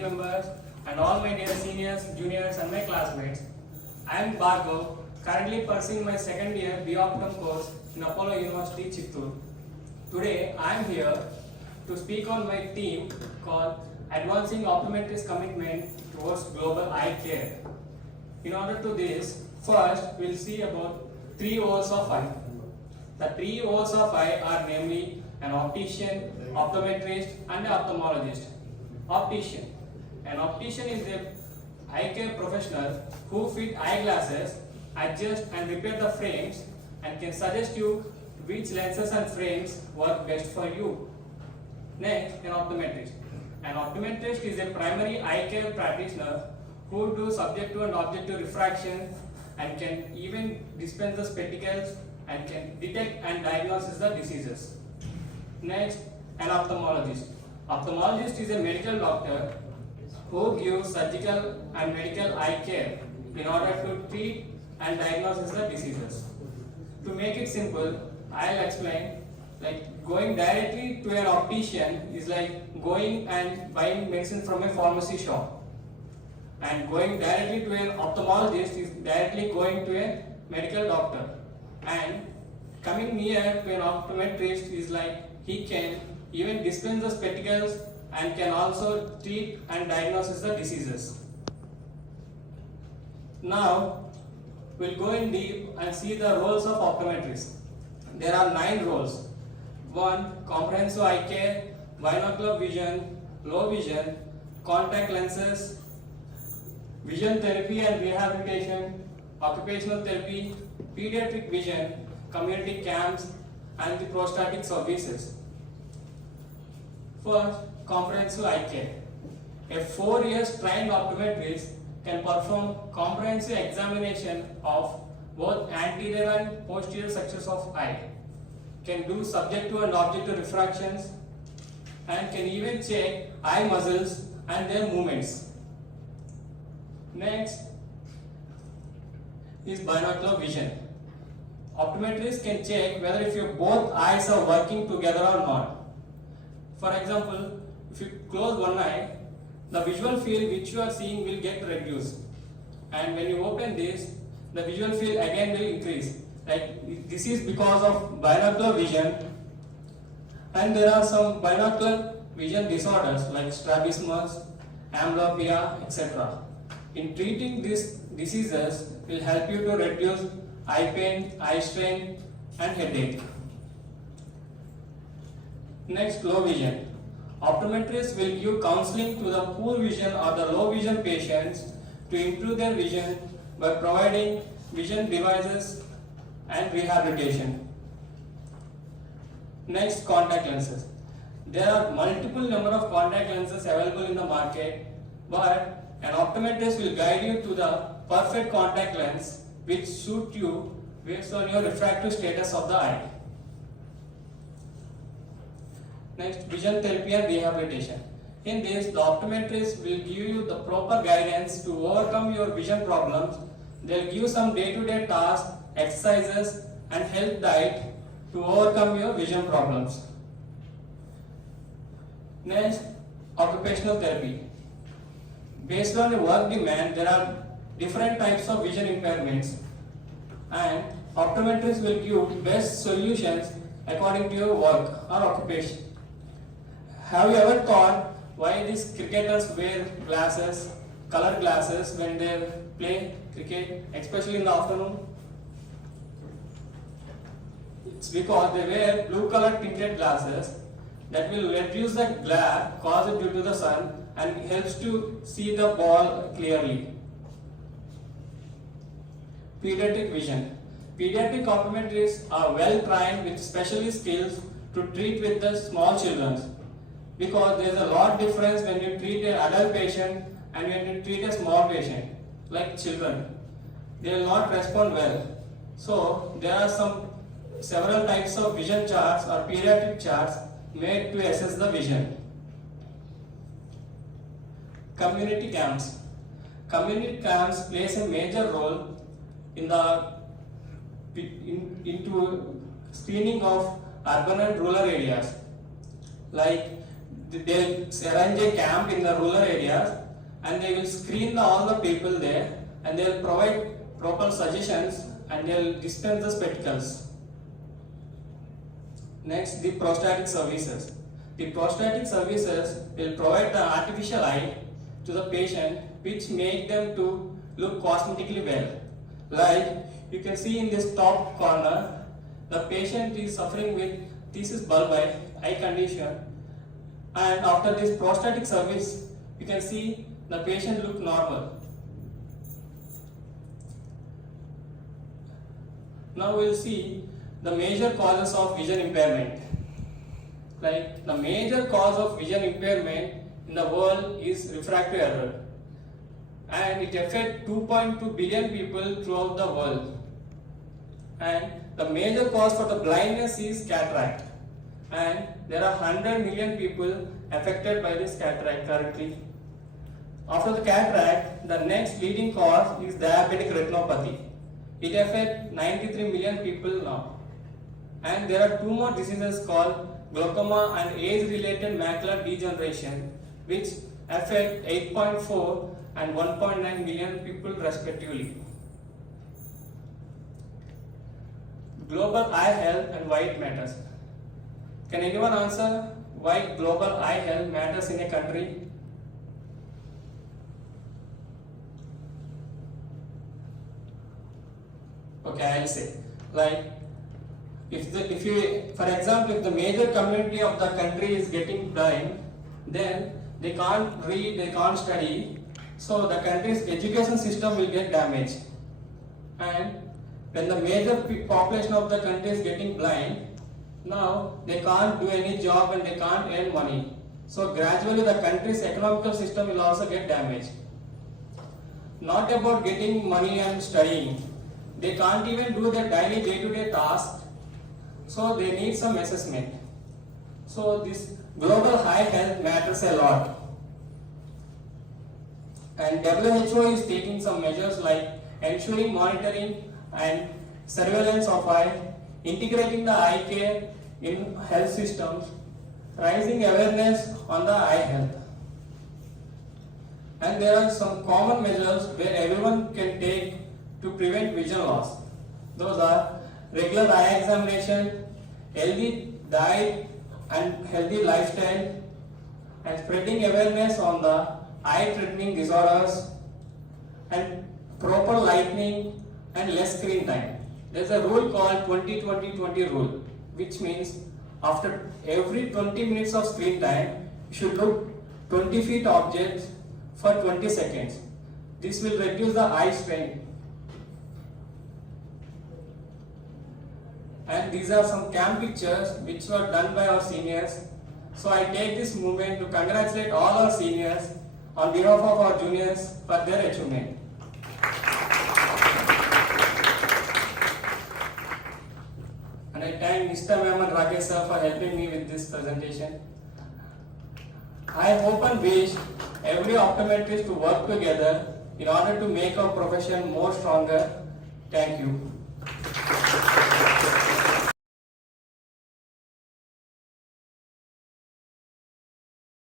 members and all my dear seniors, juniors and my classmates. I am Bhargav, currently pursuing my second year B.Optum course in Apollo University, Chittoor. Today I am here to speak on my theme called Advancing Optometrist Commitment Towards Global Eye Care. In order to this, first we will see about 3 O's of eye. The 3 O's of eye are namely an optician, optometrist and an ophthalmologist. Optician. An optician is a eye care professional who fit eyeglasses, adjust and repair the frames and can suggest you which lenses and frames work best for you. Next, an optometrist. An optometrist is a primary eye care practitioner who do subjective and objective refraction and can even dispense the spectacles and can detect and diagnose the diseases. Next, an ophthalmologist. Ophthalmologist is a medical doctor who gives surgical and medical eye care in order to treat and diagnose the diseases. To make it simple, I'll explain. Like going directly to an optician is like going and buying medicine from a pharmacy shop. And going directly to an ophthalmologist is directly going to a medical doctor. And coming near to an optometrist is like he can even dispense the spectacles and can also treat and diagnose the diseases. Now we'll go in deep and see the roles of optometrists. There are 9 roles. 1. Comprehensive eye care, binocular vision, low vision, contact lenses, vision therapy and rehabilitation, occupational therapy, pediatric vision, community camps and the prostatic services. First, comprehensive eye care. A 4 years trained optometrist can perform comprehensive examination of both anterior and posterior sections of eye, can do subjective and objective refractions, and can even check eye muscles and their movements. Next is binocular vision. Optometrists can check whether if your both eyes are working together or not. For example, if you close one eye, the visual field which you are seeing will get reduced, and when you open this, the visual field again will increase. Like this is because of binocular vision, and there are some binocular vision disorders like strabismus, amblyopia, etc. In treating these diseases will help you to reduce eye pain, eye strain and headache. Next, low vision. Optometrists will give counseling to the poor vision or the low vision patients to improve their vision by providing vision devices and rehabilitation. Next, contact lenses. There are multiple number of contact lenses available in the market, but an optometrist will guide you to the perfect contact lens which suit you based on your refractive status of the eye. Next, vision therapy and rehabilitation. In this, the optometrist will give you the proper guidance to overcome your vision problems. They will give some day-to-day tasks, exercises and health diet to overcome your vision problems. Next, occupational therapy. Based on your work demand, there are different types of vision impairments, and optometrists will give best solutions according to your work or occupation. Have you ever thought why these cricketers wear glasses, colored glasses when they play cricket, especially in the afternoon? It's because they wear blue colored tinted glasses that will reduce the glare caused due to the sun and helps to see the ball clearly. Pediatric vision. Pediatric optometrists are well trained with specialist skills to treat with the small children, because there is a lot difference when you treat an adult patient and when you treat a small patient like children. They will not respond well. So there are several types of vision charts or pediatric charts made to assess the vision. Community camps. Community camps plays a major role into screening of urban and rural areas. Like they'll arrange a camp in the rural areas and they will screen all the people there and they'll provide proper suggestions and they'll dispense the spectacles. Next, the prostatic services. The prostatic services will provide the artificial eye to the patient which make them to look cosmetically well. Like you can see in this top corner, the patient is suffering with thesis bulbi eye condition, and after this prostatic service you can see the patient look normal. Now we will see the major causes of vision impairment. Like the major cause of vision impairment in the world is refractive error, and it affects 2.2 billion people throughout the world. And the major cause for the blindness is cataract, and there are 100 million people affected by this cataract currently. After the cataract, the next leading cause is diabetic retinopathy. It affects 93 million people now. And there are two more diseases called glaucoma and age-related macular degeneration, which affect 8.4 and 1.9 million people respectively. Global eye health and why it matters. Can anyone answer why global eye health matters in a country? Okay, I'll say. Like, if the major community of the country is getting blind, then they can't read, they can't study, so the country's education system will get damaged. And when the major population of the country is getting blind, now they can't do any job and they can't earn money. So gradually the country's economical system will also get damaged. Not about getting money and studying. They can't even do their daily day-to-day tasks, so they need some assessment. So this global eye health matters a lot. And WHO is taking some measures like ensuring monitoring and surveillance of eye, integrating the eye care in health systems, raising awareness on the eye health. And there are some common measures where everyone can take to prevent vision loss. Those are regular eye examination, healthy diet and healthy lifestyle, and spreading awareness on the eye-threatening disorders, and proper lighting and less screen time. There is a rule called 20-20-20 rule, which means after every 20 minutes of screen time, you should look 20 feet objects for 20 seconds. This will reduce the eye strain. And these are some camp pictures which were done by our seniors. So I take this moment to congratulate all our seniors on behalf of our juniors for their achievement. And I thank Mr. Ma'am and Rakesh sir for helping me with this presentation. I hope and wish every optometrist to work together in order to make our profession more stronger. Thank you.